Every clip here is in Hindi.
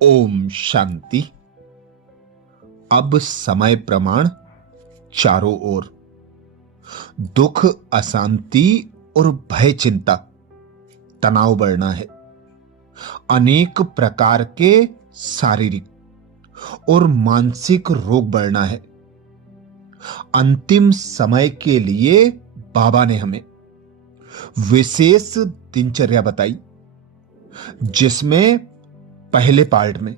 ओम शांति। अब समय प्रमाण चारों ओर दुख, अशांति और भय, चिंता, तनाव बढ़ना है। अनेक प्रकार के शारीरिक और मानसिक रोग बढ़ना है। अंतिम समय के लिए बाबा ने हमें विशेष दिनचर्या बताई, जिसमें पहले पार्ट में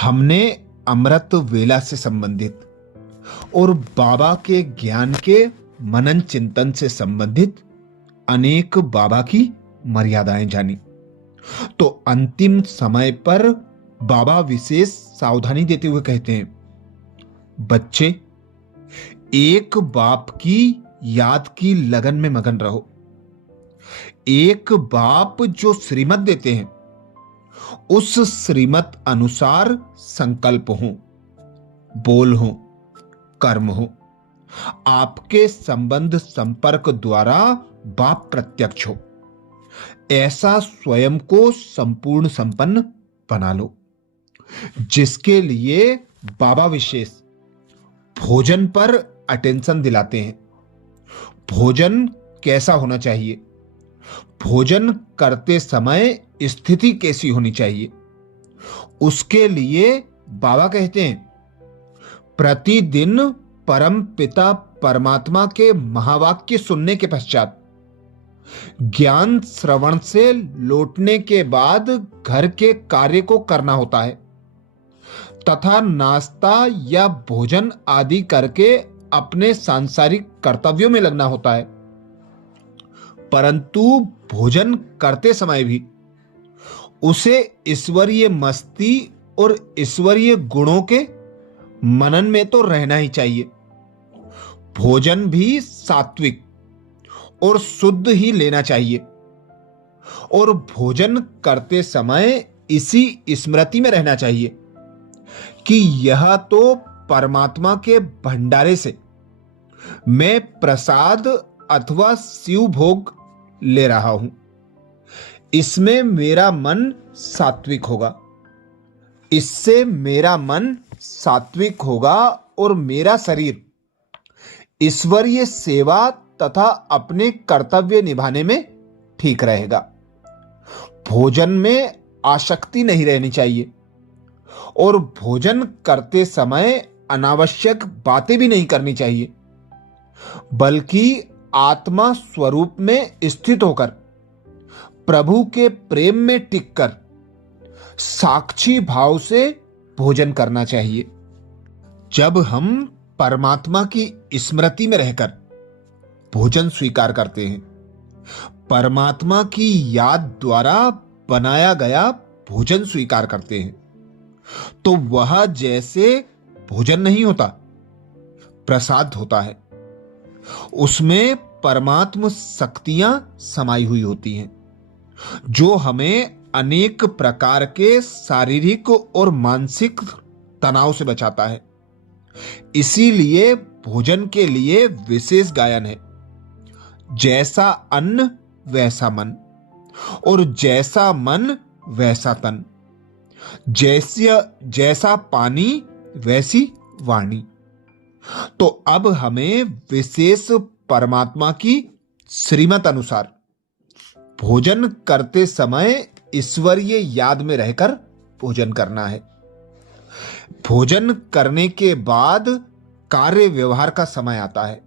हमने अमृत वेला से संबंधित और बाबा के ज्ञान के मनन चिंतन से संबंधित अनेक बाबा की मर्यादाएं जानी। तो अंतिम समय पर बाबा विशेष सावधानी देते हुए कहते हैं, बच्चे, एक बाप की याद की लगन में मगन रहो। एक बाप जो श्रीमत देते हैं, उस श्रीमत अनुसार संकल्प हो, बोल हो, कर्म हो। आपके संबंध संपर्क द्वारा बाप प्रत्यक्ष हो। ऐसा स्वयं को संपूर्ण संपन्न बना लो, जिसके लिए बाबा विशेष भोजन पर अटेंशन दिलाते हैं। भोजन कैसा होना चाहिए, भोजन करते समय स्थिति कैसी होनी चाहिए, उसके लिए बाबा कहते हैं, प्रतिदिन परम पिता परमात्मा के महावाक्य सुनने के पश्चात, ज्ञान श्रवण से लौटने के बाद घर के कार्य को करना होता है तथा नाश्ता या भोजन आदि करके अपने सांसारिक कर्तव्यों में लगना होता है। परंतु भोजन करते समय भी उसे ईश्वरीय मस्ती और ईश्वरीय गुणों के मनन में तो रहना ही चाहिए। भोजन भी सात्विक और शुद्ध ही लेना चाहिए और भोजन करते समय इसी स्मृति में रहना चाहिए कि यह तो परमात्मा के भंडारे से मैं प्रसाद अथवा शिव भोग ले रहा हूं। इसमें मेरा मन सात्विक होगा, इससे मेरा मन सात्विक होगा और मेरा शरीर ईश्वरीय सेवा तथा अपने कर्तव्य निभाने में ठीक रहेगा। भोजन में आसक्ति नहीं रहनी चाहिए और भोजन करते समय अनावश्यक बातें भी नहीं करनी चाहिए, बल्कि आत्मा स्वरूप में स्थित होकर प्रभु के प्रेम में टिककर साक्षी भाव से भोजन करना चाहिए। जब हम परमात्मा की स्मृति में रहकर भोजन स्वीकार करते हैं, परमात्मा की याद द्वारा बनाया गया भोजन स्वीकार करते हैं, तो वह जैसे भोजन नहीं होता, प्रसाद होता है। उसमें परमात्म शक्तियां समाई हुई होती हैं, जो हमें अनेक प्रकार के शारीरिक और मानसिक तनाव से बचाता है। इसीलिए भोजन के लिए विशेष गायन है, जैसा अन्न वैसा मन और जैसा मन वैसा तन, जैसा पानी वैसी वाणी। तो अब हमें विशेष परमात्मा की श्रीमत अनुसार भोजन करते समय ईश्वरीय याद में रहकर भोजन करना है। भोजन करने के बाद कार्य व्यवहार का समय आता है।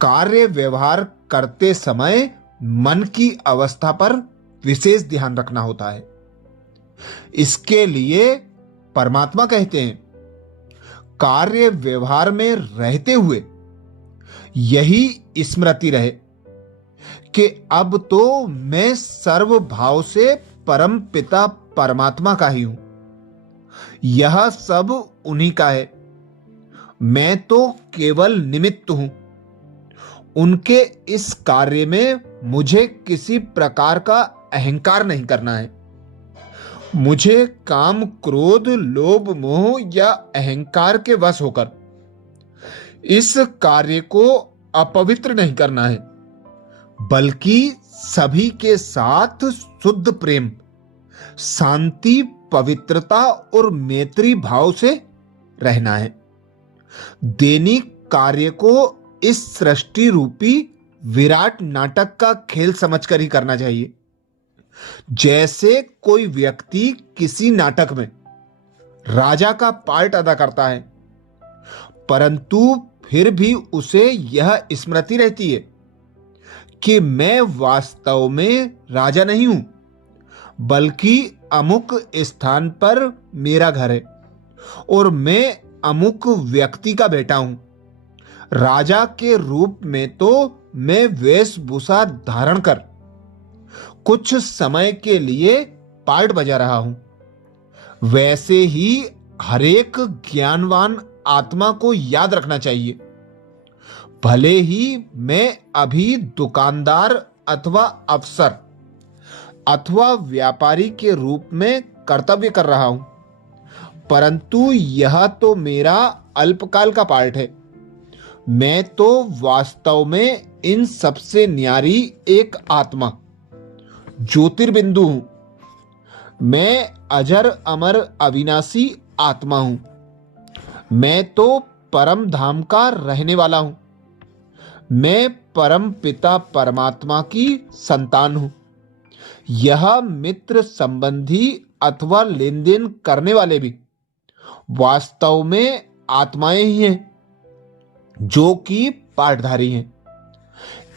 कार्य व्यवहार करते समय मन की अवस्था पर विशेष ध्यान रखना होता है। इसके लिए परमात्मा कहते हैं, कार्य व्यवहार में रहते हुए यही स्मृति रहे कि अब तो मैं सर्व भाव से परम पिता परमात्मा का ही हूं। यह सब उन्हीं का है, मैं तो केवल निमित्त हूं। उनके इस कार्य में मुझे किसी प्रकार का अहंकार नहीं करना है। मुझे काम, क्रोध, लोभ, मोह या अहंकार के वश होकर इस कार्य को अपवित्र नहीं करना है, बल्कि सभी के साथ शुद्ध प्रेम शांति, पवित्रता और मैत्री भाव से रहना है। दैनिक कार्य को इस सृष्टि रूपी विराट नाटक का खेल समझकर ही करना चाहिए। जैसे कोई व्यक्ति किसी नाटक में राजा का पार्ट अदा करता है, परंतु फिर भी उसे यह स्मृति रहती है कि मैं वास्तव में राजा नहीं हूं, बल्कि अमुक स्थान पर मेरा घर है और मैं अमुक व्यक्ति का बेटा हूं। राजा के रूप में तो मैं वेशभूषा धारण कर कुछ समय के लिए पार्ट बजा रहा हूं। वैसे ही हरेक ज्ञानवान आत्मा को याद रखना चाहिए, भले ही मैं अभी दुकानदार अथवा अफसर अथवा व्यापारी के रूप में कर्तव्य कर रहा हूं, परंतु यह तो मेरा अल्पकाल का पार्ट है। मैं तो वास्तव में इन सबसे न्यारी एक आत्मा ज्योतिर्बिंदु हूं। मैं अजर अमर अविनाशी आत्मा हूं। मैं तो परम धाम का रहने वाला हूं। मैं परम पिता परमात्मा की संतान हूं। यह मित्र संबंधी अथवा लेन देन करने वाले भी वास्तव में आत्माएं ही हैं, जो कि पार्टधारी हैं।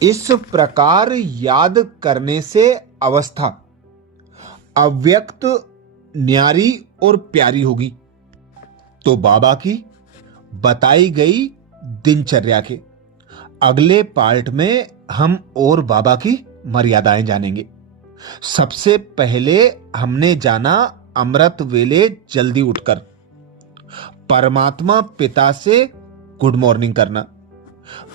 इस प्रकार याद करने से अवस्था अव्यक्त, न्यारी और प्यारी होगी। तो बाबा की बताई गई दिनचर्या के अगले पार्ट में हम और बाबा की मर्यादाएं जानेंगे। सबसे पहले हमने जाना अमृत वेले जल्दी उठकर परमात्मा पिता से गुड मॉर्निंग करना,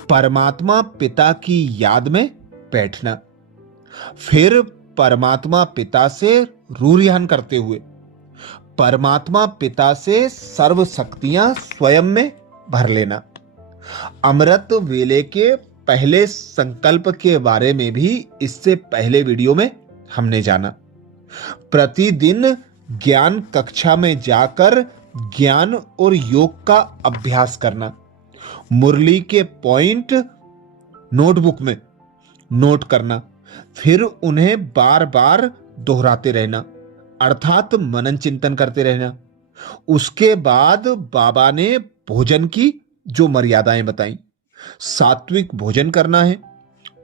परमात्मा पिता की याद में बैठना, फिर परमात्मा पिता से रूरियान करते हुए परमात्मा पिता से सर्व शक्तियां स्वयं में भर लेना। अमृत वेले के पहले संकल्प के बारे में भी इससे पहले वीडियो में हमने जाना। प्रतिदिन ज्ञान कक्षा में जाकर ज्ञान और योग का अभ्यास करना, मुरली के पॉइंट नोटबुक में नोट करना, फिर उन्हें बार बार दोहराते रहना, अर्थात मनन चिंतन करते रहना। उसके बाद बाबा ने भोजन की जो मर्यादाएं बताई, सात्विक भोजन करना है,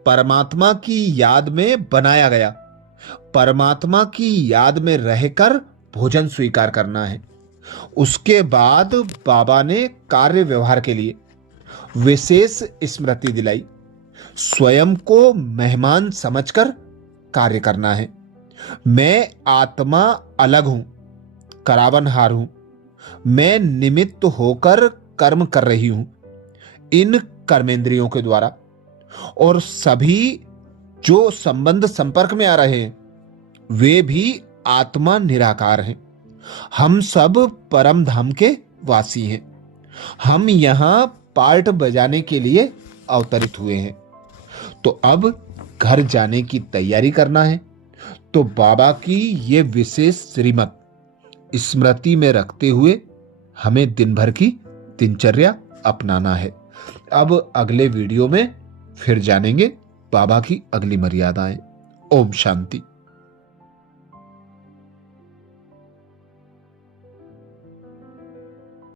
परमात्मा की याद में बनाया गया, परमात्मा की याद में रहकर भोजन स्वीकार करना है। उसके बाद बाबा ने कार्य व्यवहार के लिए विशेष स्मृति दिलाई, स्वयं को मेहमान समझकर कार्य करना है। मैं आत्मा अलग हूं, करावनहार हूं, मैं निमित्त होकर कर्म कर रही हूं इन कर्मेंद्रियों के द्वारा, और सभी जो संबंध संपर्क में आ रहे हैं वे भी आत्मा निराकार हैं। हम सब परम धाम के वासी हैं। हम यहां पार्ट बजाने के लिए अवतरित हुए हैं। तो अब घर जाने की तैयारी करना है। तो बाबा की ये विशेष श्रीमत स्मृति में रखते हुए हमें दिन भर की दिनचर्या अपनाना है। अब अगले वीडियो में फिर जानेंगे बाबा की अगली मर्यादाएं। ओम शांति।